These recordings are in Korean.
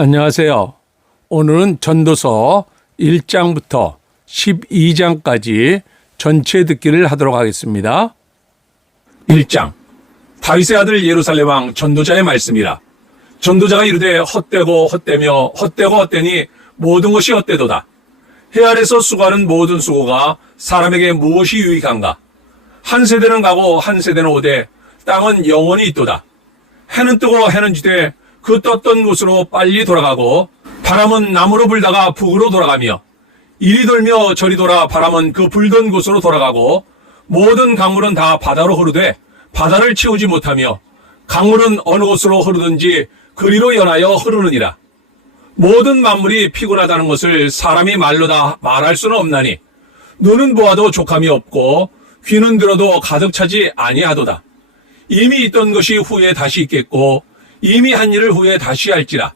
안녕하세요. 오늘은 전도서 1장부터 12장까지 전체 듣기를 하도록 하겠습니다. 1장. 다윗의 아들 예루살렘 왕 전도자의 말씀이라. 전도자가 이르되 헛되고 헛되며 헛되고 헛되니 모든 것이 헛되도다. 해 아래서 수고하는 모든 수고가 사람에게 무엇이 유익한가? 한 세대는 가고 한 세대는 오되 땅은 영원히 있도다. 해는 뜨고 해는 지되 그 떴던 곳으로 빨리 돌아가고 바람은 남으로 불다가 북으로 돌아가며 이리 돌며 저리 돌아 바람은 그 불던 곳으로 돌아가고 모든 강물은 다 바다로 흐르되 바다를 채우지 못하며 강물은 어느 곳으로 흐르든지 그리로 연하여 흐르느니라. 모든 만물이 피곤하다는 것을 사람이 말로 다 말할 수는 없나니 눈은 보아도 족함이 없고 귀는 들어도 가득 차지 아니하도다. 이미 있던 것이 후에 다시 있겠고 이미 한 일을 후에 다시 할지라.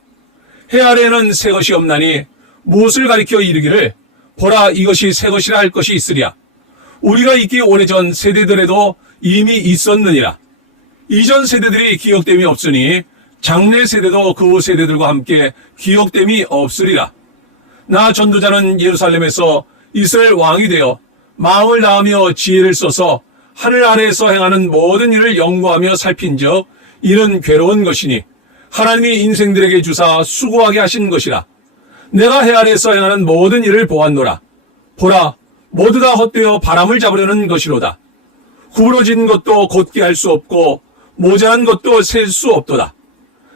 해 아래에는 새 것이 없나니 무엇을 가리켜 이르기를 보라 이것이 새 것이라 할 것이 있으랴. 우리가 있기 오래전 세대들에도 이미 있었느니라. 이전 세대들이 기억됨이 없으니 장래 세대도 그 세대들과 함께 기억됨이 없으리라. 나 전도자는 예루살렘에서 이스라엘 왕이 되어 마음을 다하며 지혜를 써서 하늘 아래에서 행하는 모든 일을 연구하며 살핀즉 이는 괴로운 것이니 하나님이 인생들에게 주사 수고하게 하신 것이라. 내가 해 아래에서 행하는 모든 일을 보았노라. 보라 모두 다 헛되어 바람을 잡으려는 것이로다. 구부러진 것도 곧게 할 수 없고 모자란 것도 셀 수 없도다.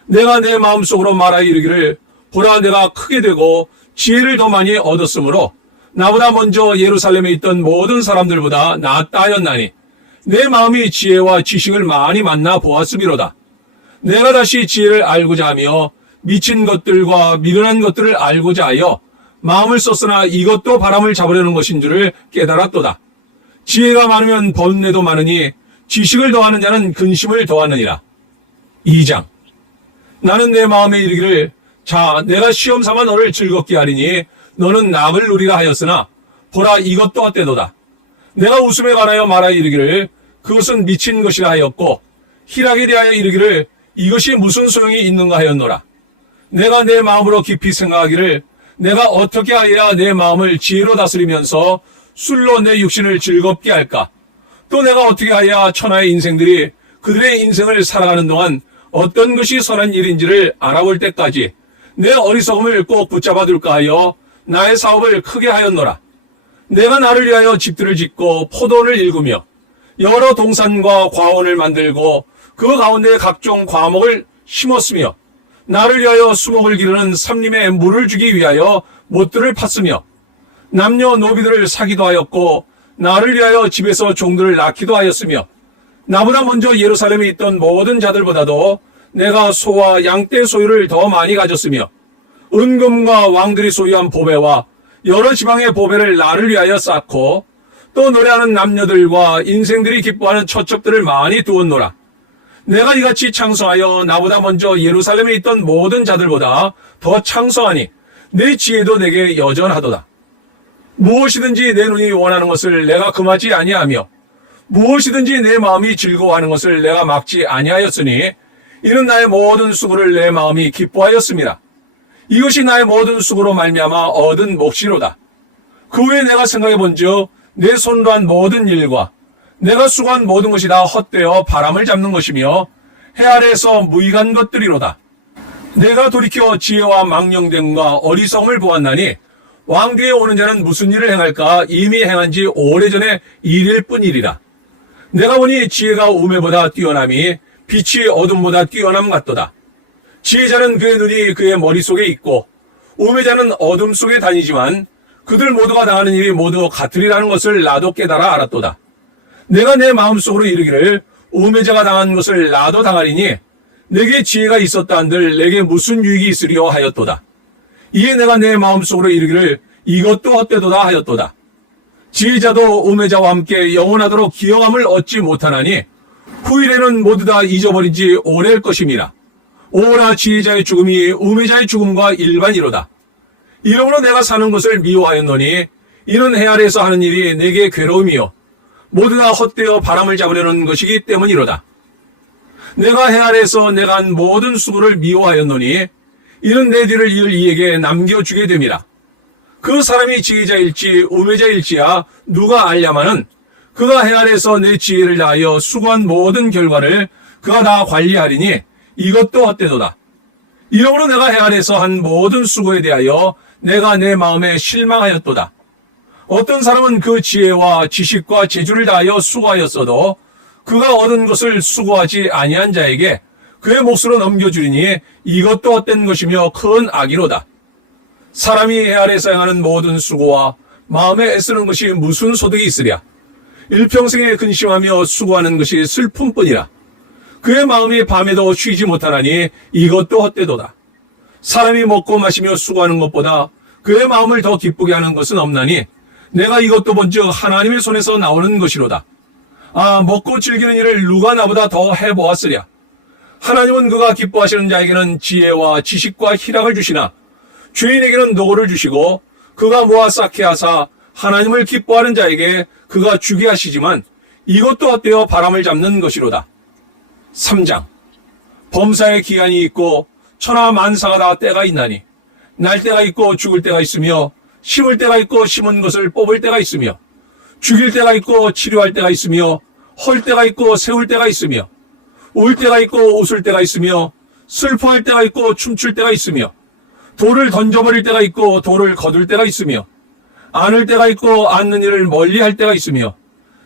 내가 내 마음속으로 말하여 이르기를 보라 내가 크게 되고 지혜를 더 많이 얻었으므로 나보다 먼저 예루살렘에 있던 모든 사람들보다 낫다 하였나니 내 마음이 지혜와 지식을 많이 만나 보았음이로다. 내가 다시 지혜를 알고자 하며 미친 것들과 미련한 것들을 알고자 하여 마음을 썼으나 이것도 바람을 잡으려는 것인 줄을 깨달았도다. 지혜가 많으면 번뇌도 많으니 지식을 더하는 자는 근심을 더하느니라. 2장. 나는 내 마음에 이르기를 자 내가 시험 삼아 너를 즐겁게 하리니 너는 낙을 누리라 하였으나 보라 이것도 헛되도다. 내가 웃음에 관하여 말하여 이르기를 그것은 미친 것이라 하였고 희락에 대하여 이르기를 이것이 무슨 소용이 있는가 하였노라. 내가 내 마음으로 깊이 생각하기를 내가 어떻게 하여야 내 마음을 지혜로 다스리면서 술로 내 육신을 즐겁게 할까? 또 내가 어떻게 하여야 천하의 인생들이 그들의 인생을 살아가는 동안 어떤 것이 선한 일인지를 알아볼 때까지 내 어리석음을 꼭 붙잡아 둘까 하여 나의 사업을 크게 하였노라. 내가 나를 위하여 집들을 짓고 포도원을 일구며 여러 동산과 과원을 만들고 그 가운데 각종 과목을 심었으며 나를 위하여 수목을 기르는 삼림에 물을 주기 위하여 못들을 팠으며 남녀 노비들을 사기도 하였고 나를 위하여 집에서 종들을 낳기도 하였으며 나보다 먼저 예루살렘에 있던 모든 자들보다도 내가 소와 양떼 소유를 더 많이 가졌으며 은금과 왕들이 소유한 보배와 여러 지방의 보배를 나를 위하여 쌓고 또 노래하는 남녀들과 인생들이 기뻐하는 처첩들을 많이 두었노라. 내가 이같이 창성하여 나보다 먼저 예루살렘에 있던 모든 자들보다 더 창성하니 내 지혜도 내게 여전하도다. 무엇이든지 내 눈이 원하는 것을 내가 금하지 아니하며 무엇이든지 내 마음이 즐거워하는 것을 내가 막지 아니하였으니 이는 나의 모든 수고를 내 마음이 기뻐하였습니다. 이것이 나의 모든 수고로 말미암아 얻은 몫이로다. 그 후에 내가 생각해 본즉 내 손으로 한 모든 일과 내가 수고한 모든 것이 다 헛되어 바람을 잡는 것이며 해 아래에서 무익한 것들이로다. 내가 돌이켜 지혜와 망령됨과 어리석음을 보았나니 왕 뒤에 오는 자는 무슨 일을 행할까 이미 행한 지 오래전에 일일 뿐이리라. 내가 보니 지혜가 우매보다 뛰어남이 빛이 어둠보다 뛰어남 같도다. 지혜자는 그의 눈이 그의 머릿속에 있고 우매자는 어둠 속에 다니지만 그들 모두가 당하는 일이 모두 같으리라는 것을 나도 깨달아 알았도다. 내가 내 마음속으로 이르기를 우매자가 당한 것을 나도 당하리니 내게 지혜가 있었다 한들 내게 무슨 유익이 있으리요 하였도다. 이에 내가 내 마음속으로 이르기를 이것도 헛되도다 하였도다. 지혜자도 우매자와 함께 영원하도록 기억함을 얻지 못하나니 후일에는 모두 다 잊어버린 지 오래일 것임이라. 오라 지혜자의 죽음이 우매자의 죽음과 일반이로다. 이러므로 내가 사는 것을 미워하였노니 이는 해 아래에서 하는 일이 내게 괴로움이요 모두 다 헛되어 바람을 잡으려는 것이기 때문이로다. 내가 해 아래에서 내가 한 모든 수고를 미워하였노니 이는 내 뒤를 이을 이에게 남겨주게 됨이라. 그 사람이 지혜자일지 우매자일지야 누가 알냐마는 그가 해 아래서 내 지혜를 다하여 수고한 모든 결과를 그가 다 관리하리니 이것도 헛되도다. 이러므로 내가 해 아래서 한 모든 수고에 대하여 내가 내 마음에 실망하였도다. 어떤 사람은 그 지혜와 지식과 재주를 다하여 수고하였어도 그가 얻은 것을 수고하지 아니한 자에게 그의 몫으로 넘겨주리니 이것도 헛된 것이며 큰 악이로다. 사람이 해 아래서 행하는 모든 수고와 마음에 애쓰는 것이 무슨 소득이 있으랴. 일평생에 근심하며 수고하는 것이 슬픔뿐이라. 그의 마음이 밤에도 쉬지 못하나니 이것도 헛되도다. 사람이 먹고 마시며 수고하는 것보다 그의 마음을 더 기쁘게 하는 것은 없나니 내가 이것도 본즉 하나님의 손에서 나오는 것이로다. 아, 먹고 즐기는 일을 누가 나보다 더 해보았으랴. 하나님은 그가 기뻐하시는 자에게는 지혜와 지식과 희락을 주시나 죄인에게는 노고를 주시고 그가 모아 쌓게 하사 하나님을 기뻐하는 자에게 그가 주게 하시지만 이것도 헛되어 바람을 잡는 것이로다. 3장. 범사의 기한이 있고 천하 만사가 다 때가 있나니 날 때가 있고 죽을 때가 있으며 심을 때가 있고 심은 것을 뽑을 때가 있으며 죽일 때가 있고 치료할 때가 있으며 헐 때가 있고 세울 때가 있으며 울 때가 있고 웃을 때가 있으며 슬퍼할 때가 있고 춤출 때가 있으며 돌을 던져버릴 때가 있고 돌을 거둘 때가 있으며 안을 때가 있고 않는 일을 멀리할 때가 있으며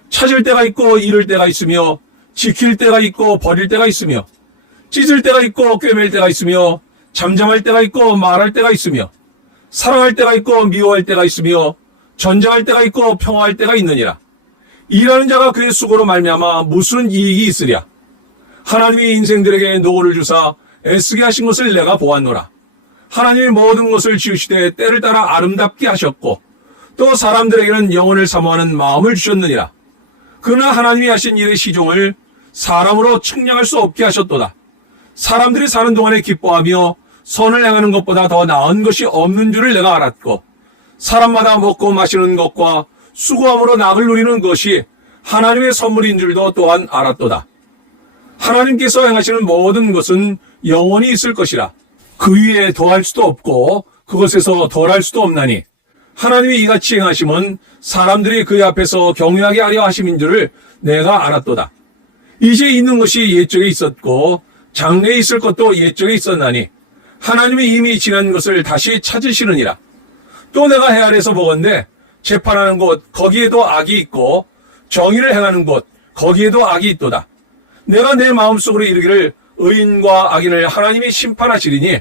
찾을 때가 있고 잃을 때가 있으며 지킬 때가 있고 버릴 때가 있으며 찢을 때가 있고 꿰맬 때가 있으며 잠잠할 때가 있고 말할 때가 있으며 사랑할 때가 있고 미워할 때가 있으며 전쟁할 때가 있고 평화할 때가 있느니라. 일하는 자가 그의 수고로 말미암아 무슨 이익이 있으랴. 하나님이 인생들에게 노고를 주사 애쓰게 하신 것을 내가 보았노라. 하나님이 모든 것을 지으시되 때를 따라 아름답게 하셨고 또 사람들에게는 영혼을 사모하는 마음을 주셨느니라. 그러나 하나님이 하신 일의 시종을 사람으로 측량할 수 없게 하셨도다. 사람들이 사는 동안에 기뻐하며 선을 행하는 것보다 더 나은 것이 없는 줄을 내가 알았고 사람마다 먹고 마시는 것과 수고함으로 낙을 누리는 것이 하나님의 선물인 줄도 또한 알았도다. 하나님께서 행하시는 모든 것은 영원히 있을 것이라. 그 위에 더할 수도 없고 그것에서 덜할 수도 없나니 하나님이 이같이 행하심은 사람들이 그 앞에서 경외하게 하려 하심인 줄을 내가 알았도다. 이제 있는 것이 옛적에 있었고 장래에 있을 것도 옛적에 있었나니 하나님이 이미 지난 것을 다시 찾으시느니라. 또 내가 해 아래서 보건대 재판하는 곳 거기에도 악이 있고 정의를 행하는 곳 거기에도 악이 있도다. 내가 내 마음속으로 이르기를 의인과 악인을 하나님이 심판하시리니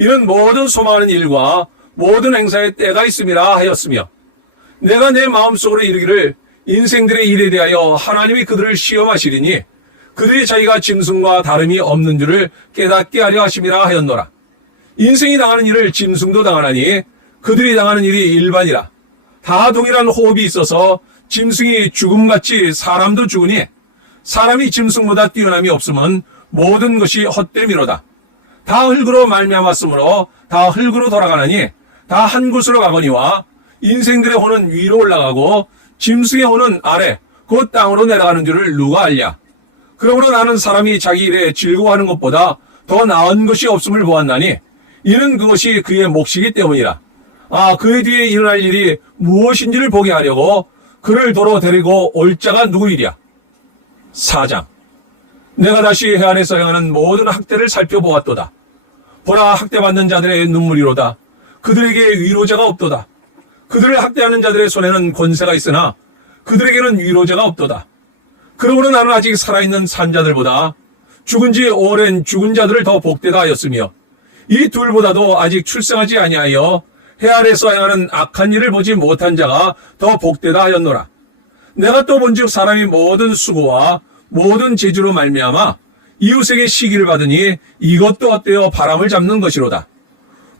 이는 모든 소망하는 일과 모든 행사에 때가 있음이라 하였으며 내가 내 마음속으로 이르기를 인생들의 일에 대하여 하나님이 그들을 시험하시리니 그들이 자기가 짐승과 다름이 없는 줄을 깨닫게 하려 하심이라 하였노라. 인생이 당하는 일을 짐승도 당하나니 그들이 당하는 일이 일반이라. 다 동일한 호흡이 있어서 짐승이 죽음같이 사람도 죽으니 사람이 짐승보다 뛰어남이 없으면 모든 것이 헛됨이로다. 다 흙으로 말미암았으므로 다 흙으로 돌아가나니 다 한 곳으로 가거니와 인생들의 혼은 위로 올라가고 짐승의 혼은 아래 곧 땅으로 내려가는 줄을 누가 알랴. 그러므로 나는 사람이 자기 일에 즐거워하는 것보다 더 나은 것이 없음을 보았나니 이는 그것이 그의 몫이기 때문이라. 아, 그의 뒤에 일어날 일이 무엇인지를 보게 하려고 그를 도로 데리고 올 자가 누구이랴. 4장. 내가 다시 해 아래서 행하는 모든 학대를 살펴보았도다. 보라, 학대받는 자들의 눈물이로다. 그들에게 위로자가 없도다. 그들을 학대하는 자들의 손에는 권세가 있으나 그들에게는 위로자가 없도다. 그러므로 나는 아직 살아있는 산자들보다 죽은 지 오랜 죽은 자들을 더 복되다 하였으며 이 둘보다도 아직 출생하지 아니하여 해 아래서 행하는 악한 일을 보지 못한 자가 더 복되다 하였노라. 내가 또 본즉 사람이 모든 수고와 모든 재주로 말미암아 이웃에게 시기를 받으니 이것도 헛되어 바람을 잡는 것이로다.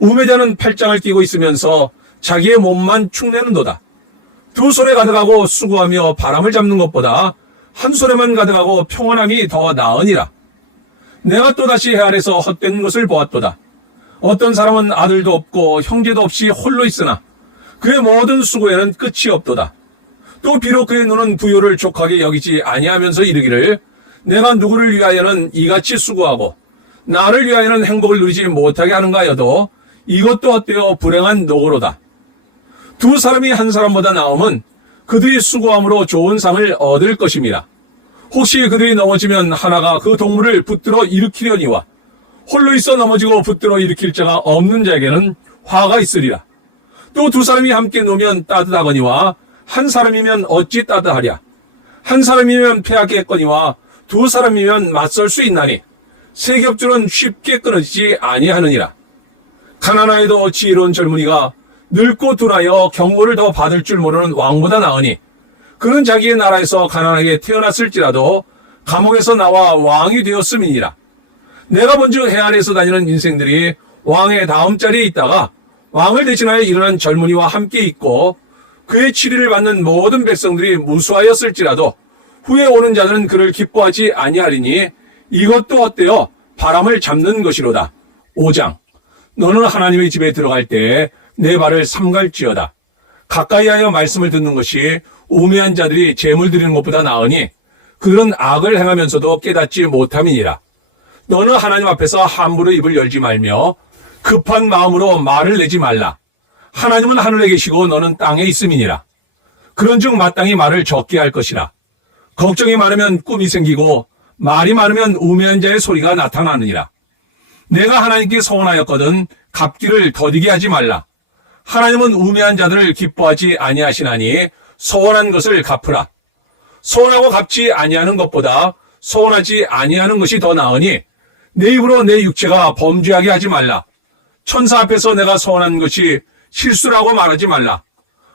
우매자는 팔짱을 끼고 있으면서 자기의 몸만 축내는도다. 두 손에 가득하고 수고하며 바람을 잡는 것보다 한 손에만 가득하고 평안함이 더 나으니라. 내가 또다시 해 아래서 헛된 것을 보았도다. 어떤 사람은 아들도 없고 형제도 없이 홀로 있으나 그의 모든 수고에는 끝이 없도다. 또 비록 그의 눈은 부요를 족하게 여기지 아니하면서 이르기를 내가 누구를 위하여는 이같이 수고하고 나를 위하여는 행복을 누리지 못하게 하는가 하여도 이것도 어때요? 불행한 노고로다. 두 사람이 한 사람보다 나음은 그들이 수고함으로 좋은 상을 얻을 것입니다. 혹시 그들이 넘어지면 하나가 그 동물을 붙들어 일으키려니와 홀로 있어 넘어지고 붙들어 일으킬 자가 없는 자에게는 화가 있으리라. 또 두 사람이 함께 놓으면 따뜻하거니와 한 사람이면 어찌 따뜻하랴. 한 사람이면 패하겠거니와 두 사람이면 맞설 수 있나니 세 겹줄은 쉽게 끊어지지 아니하느니라. 가난하여도 지혜로운 젊은이가 늙고 둔하여 경고를 더 받을 줄 모르는 왕보다 나으니 그는 자기의 나라에서 가난하게 태어났을지라도 감옥에서 나와 왕이 되었음이니라. 내가 본즉 해 아래에서 다니는 인생들이 왕의 다음 자리에 있다가 왕을 대신하여 일어난 젊은이와 함께 있고 그의 치리를 받는 모든 백성들이 무수하였을지라도 후에 오는 자들은 그를 기뻐하지 아니하리니 이것도 어때요? 바람을 잡는 것이로다. 5장. 너는 하나님의 집에 들어갈 때 내 발을 삼갈지어다. 가까이하여 말씀을 듣는 것이 우매한 자들이 재물 드리는 것보다 나으니 그들은 악을 행하면서도 깨닫지 못함이니라. 너는 하나님 앞에서 함부로 입을 열지 말며 급한 마음으로 말을 내지 말라. 하나님은 하늘에 계시고 너는 땅에 있음이니라. 그런즉 마땅히 말을 적게 할 것이라. 걱정이 많으면 꿈이 생기고 말이 많으면 우매한 자의 소리가 나타나느니라. 내가 하나님께 서원하였거든 갚기를 더디게 하지 말라. 하나님은 우매한 자들을 기뻐하지 아니하시나니 서원한 것을 갚으라. 서원하고 갚지 아니하는 것보다 서원하지 아니하는 것이 더 나으니 내 입으로 내 육체가 범죄하게 하지 말라. 천사 앞에서 내가 서원한 것이 실수라고 말하지 말라.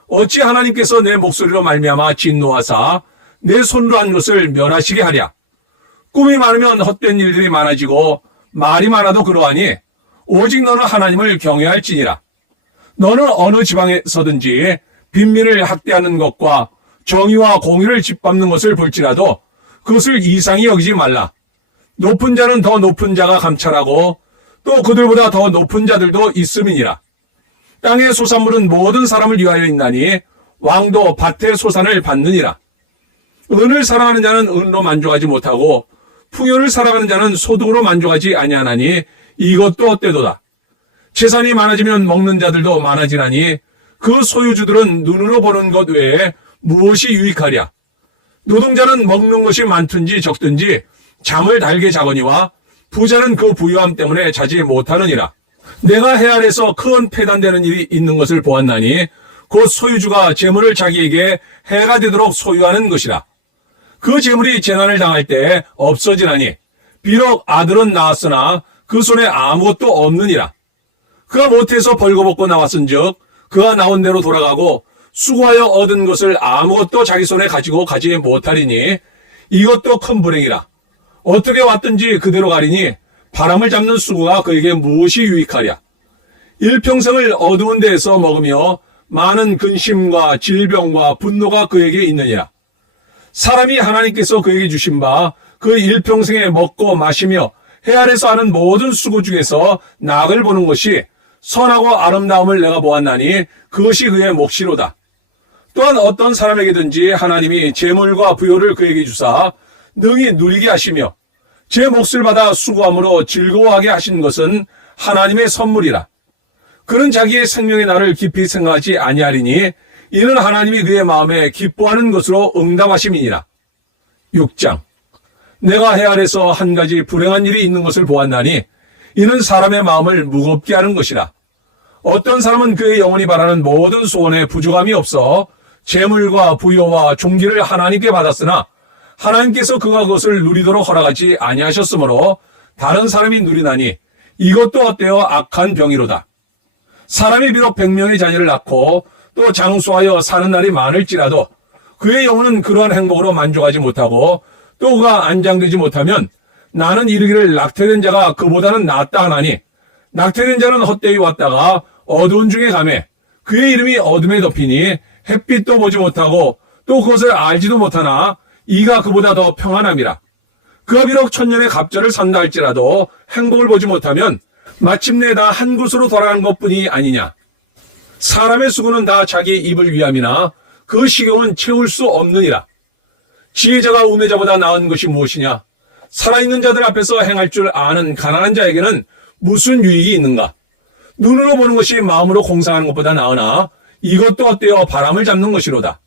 어찌 하나님께서 내 목소리로 말미암아 진노하사 내 손으로 한 것을 멸하시게 하랴. 꿈이 많으면 헛된 일들이 많아지고 말이 많아도 그러하니 오직 너는 하나님을 경외할지니라. 너는 어느 지방에서든지 빈민을 학대하는 것과 정의와 공의를 짓밟는 것을 볼지라도 그것을 이상히 여기지 말라. 높은 자는 더 높은 자가 감찰하고 또 그들보다 더 높은 자들도 있음이니라. 땅의 소산물은 모든 사람을 위하여 있나니 왕도 밭의 소산을 받느니라. 은을 사랑하는 자는 은로 만족하지 못하고 풍요를 사랑하는 자는 소득으로 만족하지 아니하나니 이것도 어때도다. 재산이 많아지면 먹는 자들도 많아지나니 그 소유주들은 눈으로 보는 것 외에 무엇이 유익하랴. 노동자는 먹는 것이 많든지 적든지 잠을 달게 자거니와 부자는 그 부유함 때문에 자지 못하느니라. 내가 해 아래에서 큰 폐단되는 일이 있는 것을 보았나니 곧 소유주가 재물을 자기에게 해가 되도록 소유하는 것이라. 그 재물이 재난을 당할 때 없어지나니 비록 아들은 낳았으나 그 손에 아무것도 없느니라. 그가 모태에서 벌거벗고 나왔은즉 그가 나온 대로 돌아가고 수고하여 얻은 것을 아무것도 자기 손에 가지고 가지 못하리니 이것도 큰 불행이라. 어떻게 왔든지 그대로 가리니 바람을 잡는 수고가 그에게 무엇이 유익하랴. 일평생을 어두운 데에서 먹으며 많은 근심과 질병과 분노가 그에게 있느니라. 사람이 하나님께서 그에게 주신 바 그 일평생에 먹고 마시며 해 아래서 하는 모든 수고 중에서 낙을 보는 것이 선하고 아름다움을 내가 보았나니 그것이 그의 몫이로다. 또한 어떤 사람에게든지 하나님이 재물과 부요를 그에게 주사 능히 누리게 하시며 제 몫을 받아 수고함으로 즐거워하게 하신 것은 하나님의 선물이라. 그는 자기의 생명의 날을 깊이 생각하지 아니하리니 이는 하나님이 그의 마음에 기뻐하는 것으로 응답하심이니라. 6장. 내가 해 아래서 한 가지 불행한 일이 있는 것을 보았나니 이는 사람의 마음을 무겁게 하는 것이라. 어떤 사람은 그의 영혼이 바라는 모든 소원에 부족함이 없어 재물과 부요와 존귀를 하나님께 받았으나 하나님께서 그가 그것을 누리도록 허락하지 아니하셨으므로 다른 사람이 누리나니 이것도 어때요? 악한 병이로다. 사람이 비록 100명의 자녀를 낳고 또 장수하여 사는 날이 많을지라도 그의 영혼은 그러한 행복으로 만족하지 못하고 또 그가 안장되지 못하면 나는 이르기를 낙태된 자가 그보다는 낫다 하나니 낙태된 자는 헛되이 왔다가 어두운 중에 가매 그의 이름이 어둠에 덮이니 햇빛도 보지 못하고 또 그것을 알지도 못하나 이가 그보다 더 평안함이라. 그가 비록 천년의 갑절을 산다 할지라도 행복을 보지 못하면 마침내 다 한 곳으로 돌아간 것뿐이 아니냐. 사람의 수고는 다 자기 입을 위함이나 그 식욕은 채울 수 없느니라. 지혜자가 우매자보다 나은 것이 무엇이냐. 살아있는 자들 앞에서 행할 줄 아는 가난한 자에게는 무슨 유익이 있는가? 눈으로 보는 것이 마음으로 공상하는 것보다 나으나 이것도 헛되어 바람을 잡는 것이로다.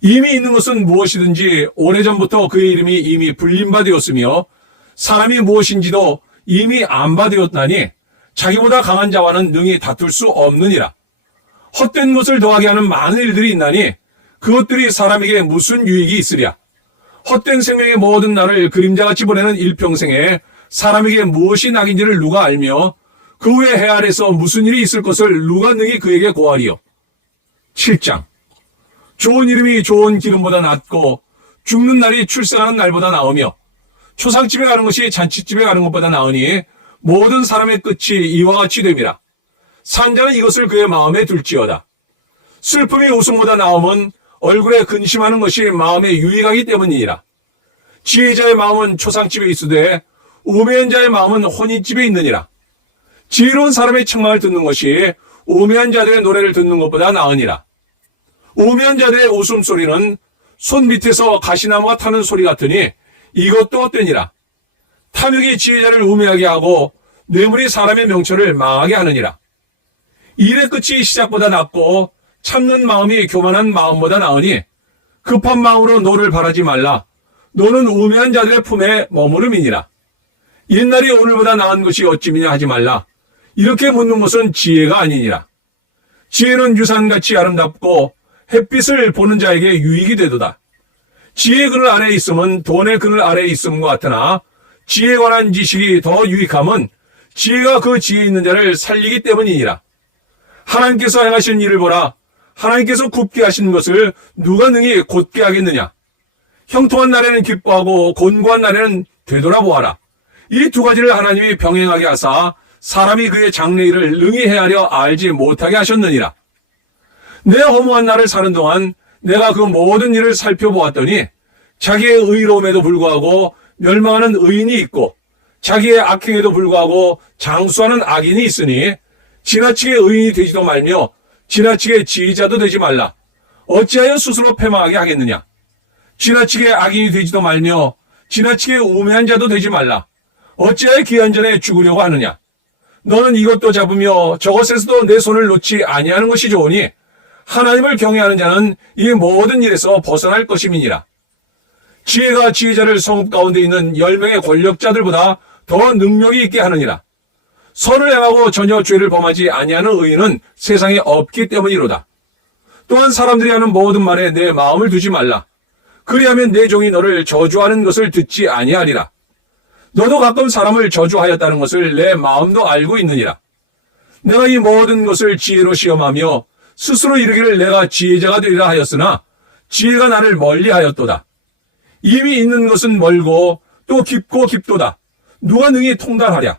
이미 있는 것은 무엇이든지 오래전부터 그의 이름이 이미 불린 바 되었으며 사람이 무엇인지도 이미 안 바 되었나니 자기보다 강한 자와는 능히 다툴 수 없느니라. 헛된 것을 더하게 하는 많은 일들이 있나니 그것들이 사람에게 무슨 유익이 있으랴. 헛된 생명의 모든 날을 그림자같이 보내는 일평생에 사람에게 무엇이 낙인지를 누가 알며 그 후에 해 아래서 무슨 일이 있을 것을 누가 능히 그에게 고하리요. 7장. 좋은 이름이 좋은 기름보다 낫고 죽는 날이 출생하는 날보다 나으며 초상집에 가는 것이 잔치집에 가는 것보다 나으니 모든 사람의 끝이 이와 같이 됨이라. 산자는 이것을 그의 마음에 둘지어다. 슬픔이 웃음보다 나음은 얼굴에 근심하는 것이 마음에 유익하기 때문이니라. 지혜자의 마음은 초상집에 있으되 우매한 자의 마음은 혼인집에 있느니라. 지혜로운 사람의 책망을 듣는 것이 우매한 자들의 노래를 듣는 것보다 나으니라. 우매한 자들의 웃음소리는 손 밑에서 가시나무가 타는 소리 같으니 이것도 헛되니라. 탐욕이 지혜자를 우매하게 하고 뇌물이 사람의 명철을 망하게 하느니라. 일의 끝이 시작보다 낫고 참는 마음이 교만한 마음보다 나으니 급한 마음으로 노를 바라지 말라. 노는 우매한 자들의 품에 머무름이니라. 옛날이 오늘보다 나은 것이 어찌미냐 하지 말라. 이렇게 묻는 것은 지혜가 아니니라. 지혜는 유산같이 아름답고 햇빛을 보는 자에게 유익이 되도다. 지혜의 그늘 아래에 있음은 돈의 그늘 아래에 있음과 같으나 지혜에 관한 지식이 더 유익함은 지혜가 그 지혜 있는 자를 살리기 때문이니라. 하나님께서 행하신 일을 보라. 하나님께서 굽게 하신 것을 누가 능히 곧게 하겠느냐. 형통한 날에는 기뻐하고 곤고한 날에는 되돌아보아라. 이 두 가지를 하나님이 병행하게 하사 사람이 그의 장래일을 능히 헤아려 알지 못하게 하셨느니라. 내 허무한 날을 사는 동안 내가 그 모든 일을 살펴보았더니 자기의 의로움에도 불구하고 멸망하는 의인이 있고 자기의 악행에도 불구하고 장수하는 악인이 있으니 지나치게 의인이 되지도 말며 지나치게 지혜자도 되지 말라. 어찌하여 스스로 패망하게 하겠느냐. 지나치게 악인이 되지도 말며 지나치게 우매한 자도 되지 말라. 어찌하여 기한 전에 죽으려고 하느냐. 너는 이것도 잡으며 저것에서도 내 손을 놓지 아니하는 것이 좋으니 하나님을 경외하는 자는 이 모든 일에서 벗어날 것임이니라. 지혜가 지혜자를 성읍 가운데 있는 10명의 권력자들보다 더 능력이 있게 하느니라. 선을 행하고 전혀 죄를 범하지 아니하는 의인은 세상에 없기 때문이로다. 또한 사람들이 하는 모든 말에 내 마음을 두지 말라. 그리하면 내 종이 너를 저주하는 것을 듣지 아니하리라. 너도 가끔 사람을 저주하였다는 것을 내 마음도 알고 있느니라. 내가 이 모든 것을 지혜로 시험하며 스스로 이르기를 내가 지혜자가 되리라 하였으나 지혜가 나를 멀리하였도다. 이미 있는 것은 멀고 또 깊고 깊도다. 누가 능히 통달하랴.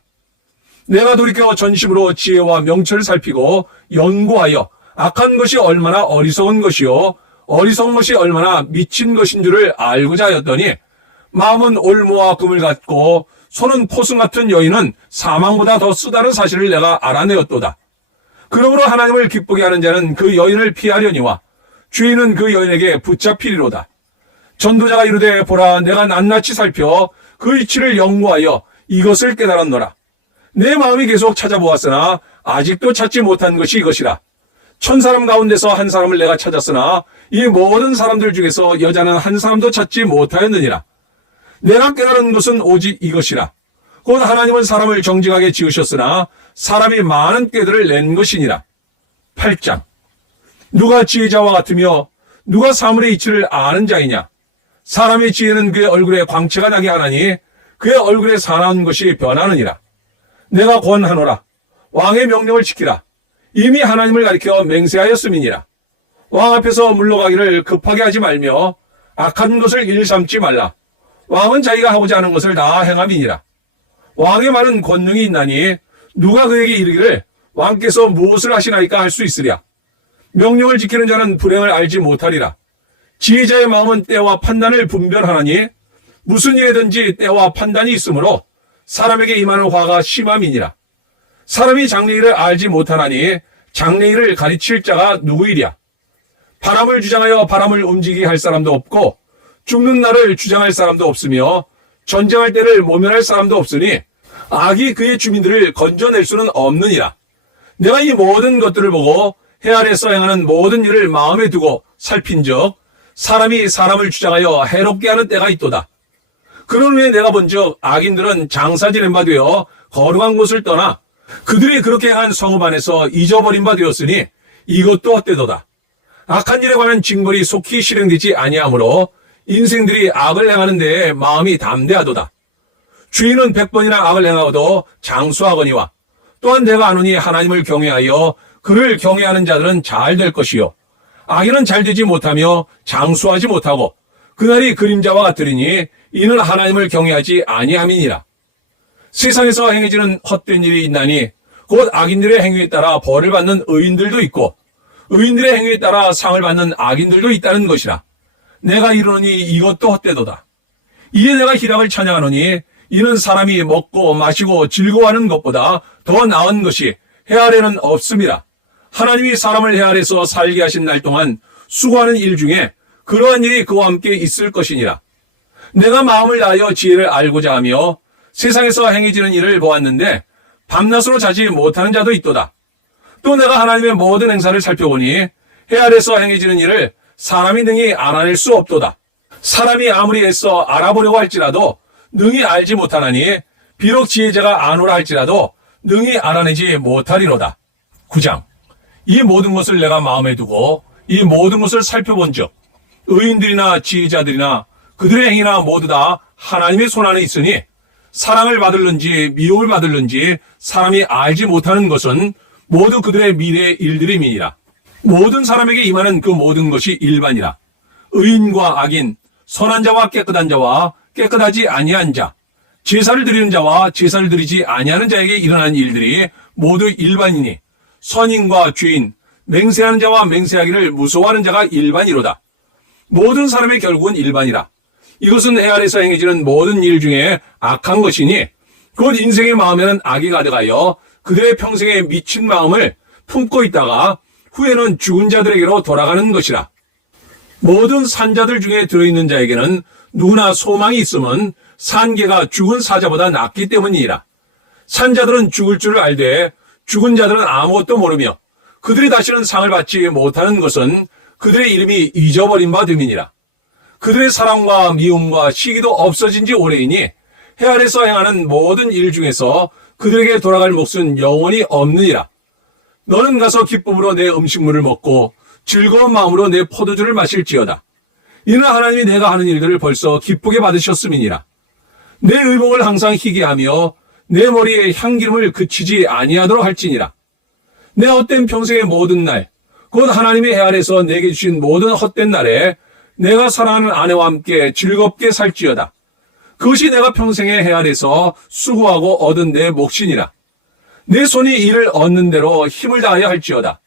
내가 돌이켜 전심으로 지혜와 명철을 살피고 연구하여 악한 것이 얼마나 어리석은 것이요 어리석은 것이 얼마나 미친 것인 줄을 알고자 하였더니 마음은 올무와 금을 갖고 손은 포승 같은 여인은 사망보다 더 쓰다른 사실을 내가 알아내었도다. 그러므로 하나님을 기쁘게 하는 자는 그 여인을 피하려니와 주인은 그 여인에게 붙잡히리로다. 전도자가 이르되 보라 내가 낱낱이 살펴 그 이치를 연구하여 이것을 깨달았노라. 내 마음이 계속 찾아보았으나 아직도 찾지 못한 것이 이것이라. 1000사람 가운데서 한 사람을 내가 찾았으나 이 모든 사람들 중에서 여자는 한 사람도 찾지 못하였느니라. 내가 깨달은 것은 오직 이것이라. 곧 하나님은 사람을 정직하게 지으셨으나 사람이 많은 꾀들을 낸 것이니라. 8장. 누가 지혜자와 같으며 누가 사물의 이치를 아는 자이냐. 사람의 지혜는 그의 얼굴에 광채가 나게 하나니 그의 얼굴에 사나운 것이 변하느니라. 내가 권하노라. 왕의 명령을 지키라. 이미 하나님을 가리켜 맹세하였음이니라. 왕 앞에서 물러가기를 급하게 하지 말며 악한 것을 일삼지 말라. 왕은 자기가 하고자 하는 것을 다 행함이니라. 왕의 말은 권능이 있나니 누가 그에게 이르기를 왕께서 무엇을 하시나이까 할 수 있으랴. 명령을 지키는 자는 불행을 알지 못하리라. 지혜자의 마음은 때와 판단을 분별하나니 무슨 일에든지 때와 판단이 있으므로 사람에게 임하는 화가 심함이니라. 사람이 장래일을 알지 못하나니 장래일을 가르칠 자가 누구이랴. 바람을 주장하여 바람을 움직이게 할 사람도 없고 죽는 날을 주장할 사람도 없으며 전쟁할 때를 모면할 사람도 없으니 악이 그의 주민들을 건져낼 수는 없느니라. 내가 이 모든 것들을 보고 해 아래에서 행하는 모든 일을 마음에 두고 살핀즉 사람이 사람을 주장하여 해롭게 하는 때가 있도다. 그런 후에 내가 본즉 악인들은 장사 지낸 바 되어 거룩한 곳을 떠나 그들이 그렇게 행한 성읍 안에서 잊어버린 바 되었으니 이것도 헛되도다. 악한 일에 관한 징벌이 속히 실행되지 아니하므로 인생들이 악을 행하는 데에 마음이 담대하도다. 주인은 100번이나 악을 행하고도 장수하거니와 또한 내가 아노니 하나님을 경외하여 그를 경외하는 자들은 잘 될 것이요 악인은 잘 되지 못하며 장수하지 못하고 그날이 그림자와 같으리니 이는 하나님을 경외하지 아니함이니라. 세상에서 행해지는 헛된 일이 있나니 곧 악인들의 행위에 따라 벌을 받는 의인들도 있고 의인들의 행위에 따라 상을 받는 악인들도 있다는 것이라. 내가 이르노니 이것도 헛되도다. 이에 내가 희락을 찬양하노니 이는 사람이 먹고 마시고 즐거워하는 것보다 더 나은 것이 해 아래는 없음이라. 하나님이 사람을 해 아래서 살게 하신 날 동안 수고하는 일 중에 그러한 일이 그와 함께 있을 것이니라. 내가 마음을 다하여 지혜를 알고자 하며 세상에서 행해지는 일을 보았는데 밤낮으로 자지 못하는 자도 있도다. 또 내가 하나님의 모든 행사를 살펴보니 해 아래서 행해지는 일을 사람이 능히 알아낼 수 없도다. 사람이 아무리 애써 알아보려고 할지라도 능히 알지 못하나니 비록 지혜자가 아노라 할지라도 능히 알아내지 못하리로다. 9장. 이 모든 것을 내가 마음에 두고 이 모든 것을 살펴본즉 의인들이나 지혜자들이나 그들의 행위나 모두 다 하나님의 손안에 있으니 사랑을 받을는지 미움을 받을는지 사람이 알지 못하는 것은 모두 그들의 미래의 일들임이니라. 모든 사람에게 임하는 그 모든 것이 일반이라. 의인과 악인, 선한 자와 깨끗한 자와 깨끗하지 아니한 자, 제사를 드리는 자와 제사를 드리지 아니하는 자에게 일어난 일들이 모두 일반이니 선인과 죄인, 맹세하는 자와 맹세하기를 무서워하는 자가 일반이로다. 모든 사람의 결국은 일반이라. 이것은 해 아래서 행해지는 모든 일 중에 악한 것이니 곧 인생의 마음에는 악이 가득하여 그들의 평생에 미친 마음을 품고 있다가 후에는 죽은 자들에게로 돌아가는 것이라. 모든 산자들 중에 들어있는 자에게는 누구나 소망이 있음은 산개가 죽은 사자보다 낫기 때문이니라. 산자들은 죽을 줄을 알되 죽은 자들은 아무것도 모르며 그들이 다시는 상을 받지 못하는 것은 그들의 이름이 잊어버린 바 됨이니라. 그들의 사랑과 미움과 시기도 없어진 지 오래이니 해 아래서 행하는 모든 일 중에서 그들에게 돌아갈 몫은 영원히 없느니라. 너는 가서 기쁨으로 내 음식물을 먹고 즐거운 마음으로 내 포도주를 마실지어다. 이는 하나님이 내가 하는 일들을 벌써 기쁘게 받으셨음이니라. 내 의복을 항상 희게 하며 내 머리에 향기름을 그치지 아니하도록 할지니라. 내 헛된 평생의 모든 날, 곧 하나님의 해 아래서 내게 주신 모든 헛된 날에 내가 사랑하는 아내와 함께 즐겁게 살지어다. 그것이 내가 평생의 해 아래서 수고하고 얻은 내 몫이니라. 내 손이 이를 얻는 대로 힘을 다하여 할지어다.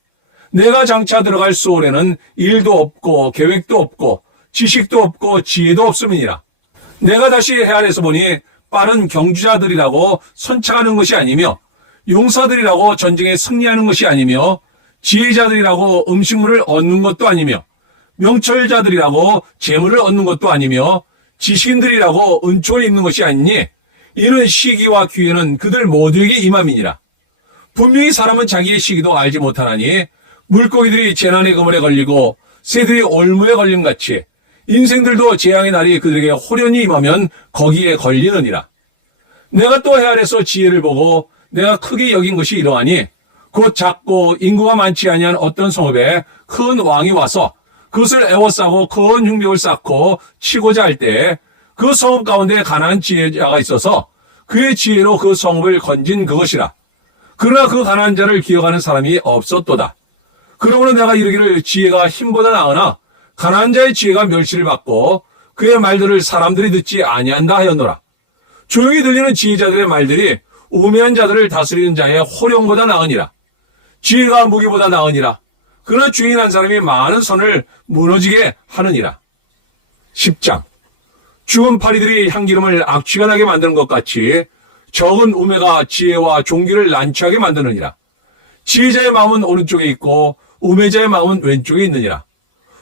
내가 장차 들어갈 수월에는 일도 없고 계획도 없고 지식도 없고 지혜도 없음이니라. 내가 다시 해 아래서 보니 빠른 경주자들이라고 선창하는 것이 아니며 용사들이라고 전쟁에 승리하는 것이 아니며 지혜자들이라고 음식물을 얻는 것도 아니며 명철자들이라고 재물을 얻는 것도 아니며 지식인들이라고 은총을 입는 것이 아니니 이는 시기와 기회는 그들 모두에게 임함이니라. 분명히 사람은 자기의 시기도 알지 못하나니 물고기들이 재난의 그물에 걸리고 새들이 올무에 걸림같이 인생들도 재앙의 날이 그들에게 호련히 임하면 거기에 걸리느니라. 내가 또 해 아래서 지혜를 보고 내가 크게 여긴 것이 이러하니 곧 작고 인구가 많지 아니한 어떤 성읍에 큰 왕이 와서 그것을 애워싸고 큰 흉벽을 쌓고 치고자 할 때 그 성읍 가운데 가난한 지혜자가 있어서 그의 지혜로 그 성읍을 건진 그것이라. 그러나 그 가난한 자를 기억하는 사람이 없었도다. 그러므로 내가 이르기를 지혜가 힘보다 나으나 가난한 자의 지혜가 멸시를 받고 그의 말들을 사람들이 듣지 아니한다 하였노라. 조용히 들리는 지혜자들의 말들이 우매한 자들을 다스리는 자의 호령보다 나으니라. 지혜가 무기보다 나으니라. 그러나 주인 한 사람이 많은 선을 무너지게 하느니라. 10장. 죽은 파리들이 향기름을 악취가 나게 만드는 것 같이 적은 우매가 지혜와 종기를 난처하게 만드느니라. 지혜자의 마음은 오른쪽에 있고 우매자의 마음은 왼쪽에 있느니라.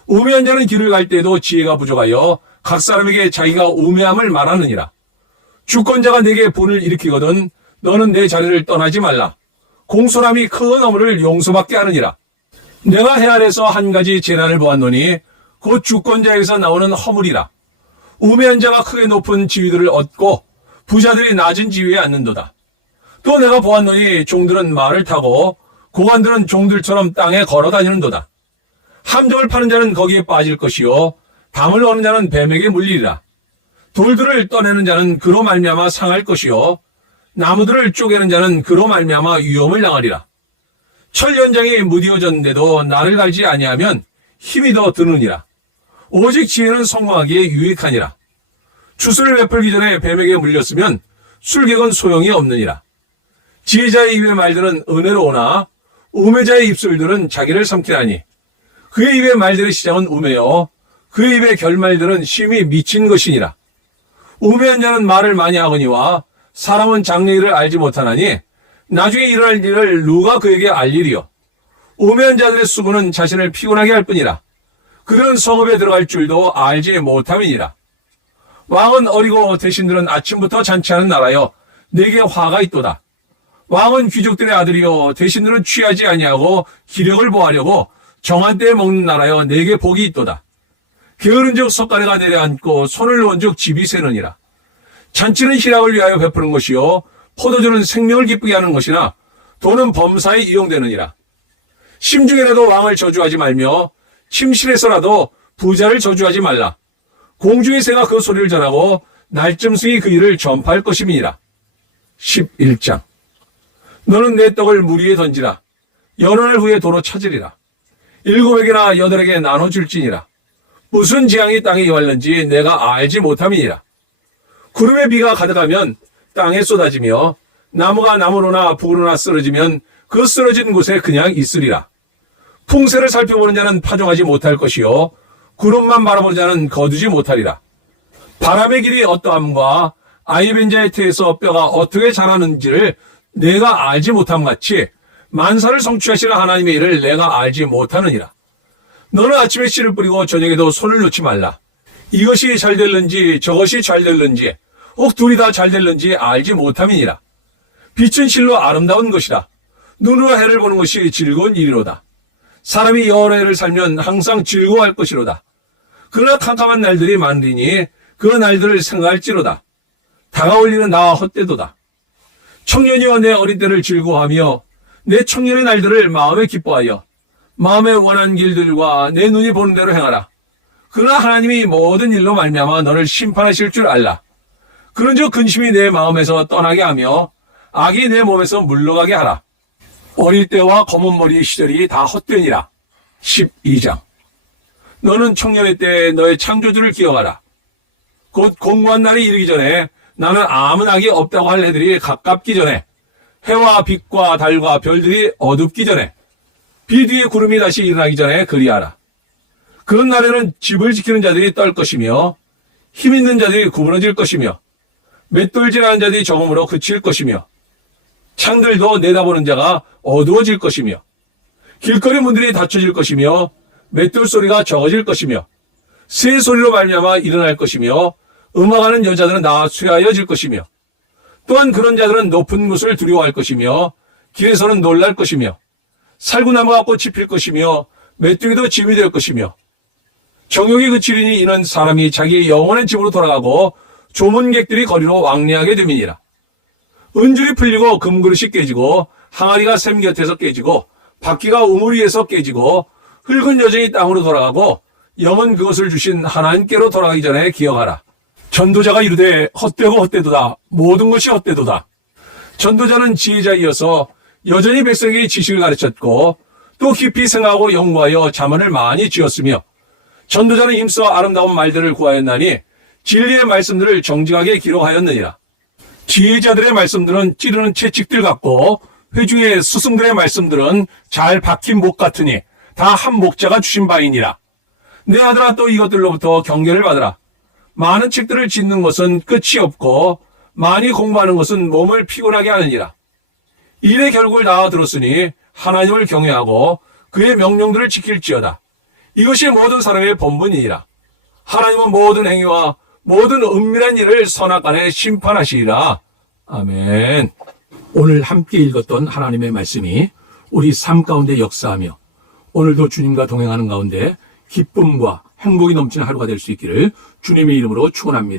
우매한 자는 길을 갈 때에도 지혜가 부족하여 각 사람에게 자기가 우매함을 말하느니라. 주권자가 내게 분을 일으키거든 너는 내 자리를 떠나지 말라. 공손함이 큰 어물을 용서받게 하느니라. 내가 해 아래서 한 가지 재난을 보았노니 곧 주권자에서 나오는 허물이라. 우매한 자가 크게 높은 지위들을 얻고 부자들이 낮은 지위에 앉는도다. 또 내가 보았노니 종들은 말을 타고 고관들은 종들처럼 땅에 걸어 다니는도다. 함정을 파는 자는 거기에 빠질 것이요 담을 얻는 자는 뱀에게 물리리라. 돌들을 떠내는 자는 그로 말미암아 상할 것이요 나무들을 쪼개는 자는 그로 말미암아 위험을 당하리라. 철연장이 무디어졌는데도 나를 갈지 아니하면 힘이 더 드느니라. 오직 지혜는 성공하기에 유익하니라. 주술을 베풀기 전에 뱀에게 물렸으면 술객은 소용이 없느니라. 지혜자의 입의 말들은 은혜로우나 우매자의 입술들은 자기를 삼키라니. 그의 입의 말들의 시작은 우매요 그의 입의 결말들은 심히 미친 것이니라. 우매한 자는 말을 많이 하거니와 사람은 장래일을 알지 못하나니 나중에 일어날 일을 누가 그에게 알리리요. 우매한 자들의 수고는 자신을 피곤하게 할 뿐이라. 그들은 성읍에 들어갈 줄도 알지 못함이니라. 왕은 어리고 대신들은 아침부터 잔치하는 나라여 내게 화가 있도다. 왕은 귀족들의 아들이요 대신들은 취하지 아니하고 기력을 보하려고 정한 때에 먹는 나라여 내게 복이 있도다. 게으른즉 석가래가 내려앉고 손을 놓은즉 집이 새느니라. 잔치는 희락을 위하여 베푸는 것이요 포도주는 생명을 기쁘게 하는 것이나 돈은 범사에 이용되느니라. 심중에라도 왕을 저주하지 말며 침실에서라도 부자를 저주하지 말라. 공중의 새가 그 소리를 전하고 날짐승이 그 일을 전파할 것임이니라. 11장. 너는 내 떡을 물 위에 던지라. 여러 날 후에 도로 찾으리라. 7에게나 8에게 나눠줄지니라. 무슨 재앙이 땅에 이왔는지 내가 알지 못함이니라. 구름에 비가 가득하면 땅에 쏟아지며 나무가 나무로나 북으로나 쓰러지면 그 쓰러진 곳에 그냥 있으리라. 풍세를 살펴보는 자는 파종하지 못할 것이요 구름만 바라보는 자는 거두지 못하리라. 바람의 길이 어떠함과 아이벤 자의 태에서 뼈가 어떻게 자라는지를 내가 알지 못함 같이 만사를 성취하시는 하나님의 일을 내가 알지 못하느니라. 너는 아침에 씨를 뿌리고 저녁에도 손을 놓지 말라. 이것이 잘 될는지 저것이 잘 될는지 혹 둘이 다 잘 될는지 알지 못함이니라. 빛은 실로 아름다운 것이라. 눈으로 해를 보는 것이 즐거운 일이로다. 사람이 여러 해를 살면 항상 즐거워할 것이로다. 그러나 캄캄한 날들이 많으니 그 날들을 생각할지로다. 다가올 일은 나와 헛되도다. 청년이여 내 어린 때를 즐거워하며 내 청년의 날들을 마음에 기뻐하여 마음의 원한 길들과 내 눈이 보는 대로 행하라. 그러나 하나님이 모든 일로 말미암아 너를 심판하실 줄 알라. 그런즉 근심이 내 마음에서 떠나게 하며 악이 내 몸에서 물러가게 하라. 어릴 때와 검은 머리의 시절이 다 헛되니라. 12장. 너는 청년의 때 너의 창조주를 기억하라. 곧 공고한 날이 이르기 전에 나는 아무 낙이 없다고 할 해들이 가깝기 전에 해와 빛과 달과 별들이 어둡기 전에 비 뒤에 구름이 다시 일어나기 전에 그리하라. 그런 날에는 집을 지키는 자들이 떨 것이며 힘 있는 자들이 구부러질 것이며 맷돌질하는 자들이 정음으로 그칠 것이며 창들도 내다보는 자가 어두워질 것이며 길거리 문들이 닫혀질 것이며 맷돌 소리가 적어질 것이며 새 소리로 말미암아 일어날 것이며 음악하는 여자들은 다 쇠하여질 것이며 또한 그런 자들은 높은 곳을 두려워할 것이며 길에서는 놀랄 것이며 살구나무가 꽃이 필 것이며 메뚜기도 짐이 될 것이며 정욕이 그치리니 이는 사람이 자기의 영원한 집으로 돌아가고 조문객들이 거리로 왕래하게 됨이니라. 은줄이 풀리고 금그릇이 깨지고 항아리가 샘 곁에서 깨지고 바퀴가 우물 위에서 깨지고 흙은 여전히 땅으로 돌아가고 영은 그것을 주신 하나님께로 돌아가기 전에 기억하라. 전도자가 이르되 헛되고 헛되도다. 모든 것이 헛되도다. 전도자는 지혜자이어서 여전히 백성에게 지식을 가르쳤고 또 깊이 생각하고 연구하여 자문을 많이 지었으며 전도자는 힘써 아름다운 말들을 구하였나니 진리의 말씀들을 정직하게 기록하였느니라. 지혜자들의 말씀들은 찌르는 채찍들 같고 회중의 스승들의 말씀들은 잘 박힌 목 같으니 다 한 목자가 주신 바이니라. 내 아들아 또 이것들로부터 경계를 받으라. 많은 책들을 짓는 것은 끝이 없고 많이 공부하는 것은 몸을 피곤하게 하느니라. 일의 결국을 다 들었으니 하나님을 경외하고 그의 명령들을 지킬지어다. 이것이 모든 사람의 본분이니라. 하나님은 모든 행위와 모든 은밀한 일을 선악간에 심판하시리라. 아멘. 오늘 함께 읽었던 하나님의 말씀이 우리 삶 가운데 역사하며 오늘도 주님과 동행하는 가운데 기쁨과 행복이 넘치는 하루가 될 수 있기를 주님의 이름으로 축원합니다.